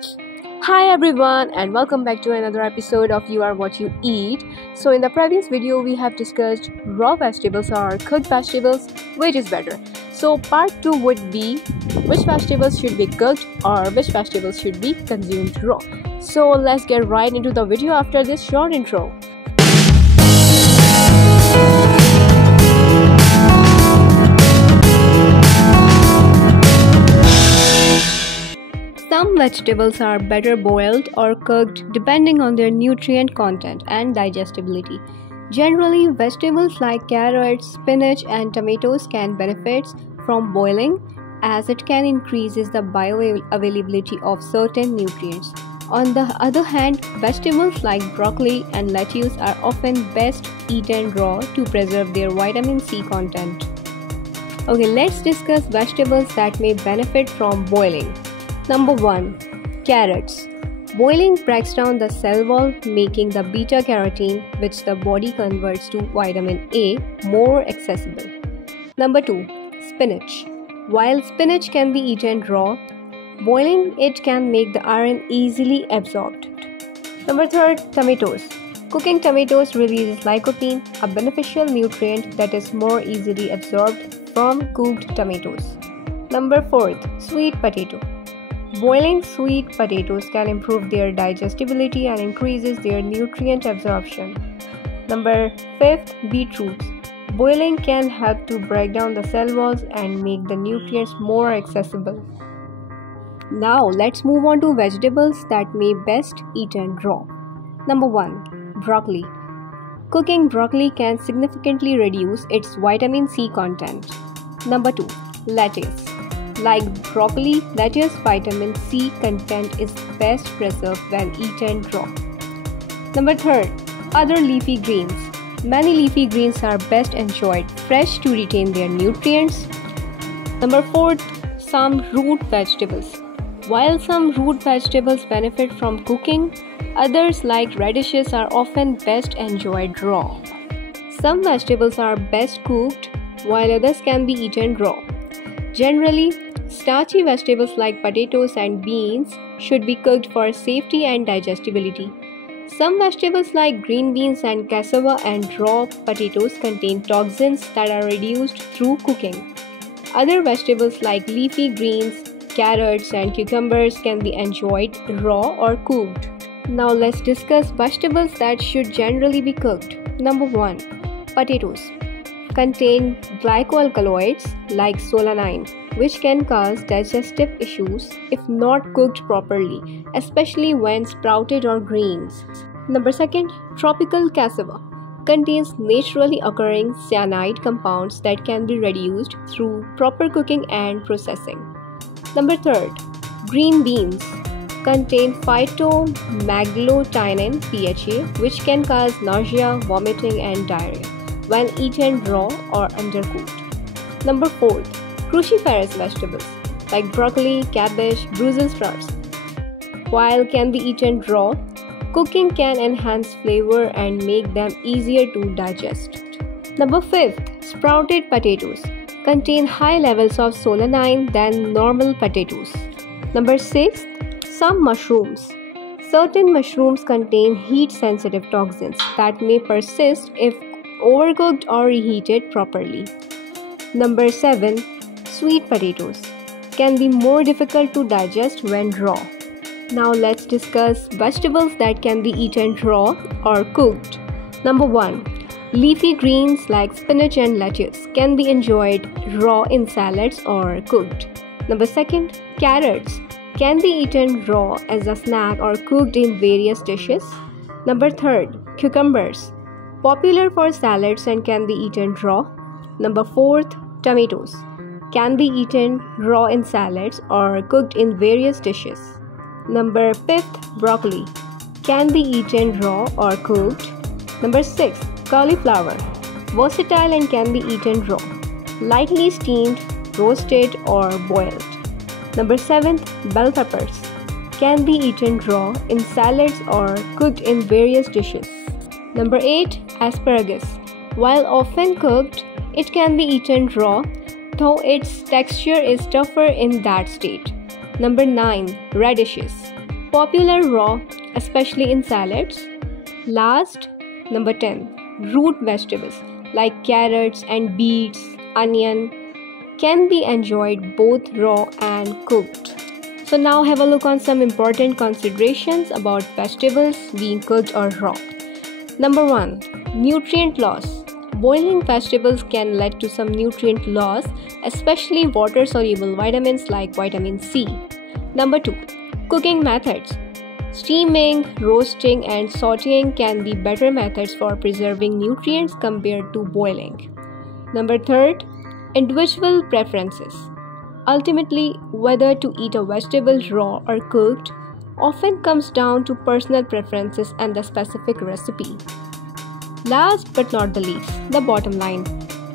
Hi everyone and welcome back to another episode of You Are What You Eat. So in the previous video we have discussed raw vegetables or cooked vegetables, which is better. So part 2 would be which vegetables should be cooked or which vegetables should be consumed raw. So let's get right into the video after this short intro. Some vegetables are better boiled or cooked depending on their nutrient content and digestibility. Generally, vegetables like carrots, spinach, and tomatoes can benefit from boiling as it can increase the bioavailability of certain nutrients. On the other hand, vegetables like broccoli and lettuce are often best eaten raw to preserve their vitamin C content. Okay, let's discuss vegetables that may benefit from boiling. Number 1. Carrots. Boiling breaks down the cell wall, making the beta-carotene, which the body converts to vitamin A, more accessible. Number 2. Spinach. While spinach can be eaten raw, boiling it can make the iron easily absorbed. Number 3. Tomatoes. Cooking tomatoes releases lycopene, a beneficial nutrient that is more easily absorbed from cooked tomatoes. Number 4. Sweet potato. Boiling sweet potatoes can improve their digestibility and increases their nutrient absorption. Number 5. Beetroots. Boiling can help to break down the cell walls and make the nutrients more accessible. Now let's move on to vegetables that may best eaten raw. Number 1. Broccoli. Cooking broccoli can significantly reduce its vitamin C content. Number 2. Lettuce. Like broccoli, lettuce vitamin C content is best preserved when eaten raw. Number 3. Other leafy greens. Many leafy greens are best enjoyed fresh to retain their nutrients. Number 4. Some root vegetables. While some root vegetables benefit from cooking, others like radishes are often best enjoyed raw. Some vegetables are best cooked, while others can be eaten raw. Generally, starchy vegetables like potatoes and beans should be cooked for safety and digestibility. Some vegetables like green beans and cassava and raw potatoes contain toxins that are reduced through cooking. Other vegetables like leafy greens, carrots, and cucumbers can be enjoyed raw or cooked. Now let's discuss vegetables that should generally be cooked. Number 1. Potatoes. Contain glycoalkaloids like solanine, which can cause digestive issues if not cooked properly, especially when sprouted or greens. Number 2. Tropical cassava. Contains naturally occurring cyanide compounds that can be reduced through proper cooking and processing. Number 3. Green beans. Contain phytomagglutinin (PHA), which can cause nausea, vomiting, and diarrhea when eaten raw or undercooked. Number 4. Cruciferous vegetables like broccoli, cabbage, Brussels sprouts. While can be eaten raw, cooking can enhance flavor and make them easier to digest. Number 5. Sprouted potatoes. Contain high levels of solanine than normal potatoes. Number 6. Some mushrooms. Certain mushrooms contain heat-sensitive toxins that may persist if overcooked or reheated properly. Number 7. Sweet potatoes. Can be more difficult to digest when raw. Now let's discuss vegetables that can be eaten raw or cooked. Number 1. Leafy greens like spinach and lettuce can be enjoyed raw in salads or cooked. Number 2. Carrots can be eaten raw as a snack or cooked in various dishes. Number 3. Cucumbers. Popular for salads and can be eaten raw. Number 4. Tomatoes. Can be eaten raw in salads or cooked in various dishes. Number 5. Broccoli. Can be eaten raw or cooked. Number 6. Cauliflower. Versatile and can be eaten raw, lightly steamed, roasted, or boiled. Number 7. Bell peppers. Can be eaten raw in salads or cooked in various dishes. Number 8. Asparagus. While often cooked, it can be eaten raw, though its texture is tougher in that state. Number 9. Radishes. popular raw, especially in salads. Last, number 10, root vegetables like carrots and beets, onion can be enjoyed both raw and cooked. So now have a look on some important considerations about vegetables being cooked or raw. Number 1, nutrient loss. Boiling vegetables can lead to some nutrient loss, especially water-soluble vitamins like vitamin C. Number 2, cooking methods. Steaming, roasting, and sauteing can be better methods for preserving nutrients compared to boiling. Number 3, individual preferences. Ultimately, whether to eat a vegetable raw or cooked often comes down to personal preferences and the specific recipe. Last but not the least, the bottom line.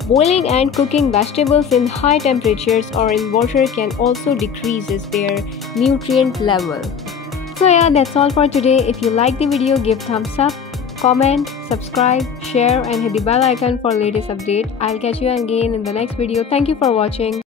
Boiling and cooking vegetables in high temperatures or in water can also decreases their nutrient level. So yeah, that's all for today. If you like the video, give thumbs up, comment, subscribe, share and hit the bell icon for latest update. I'll catch you again in the next video. Thank you for watching.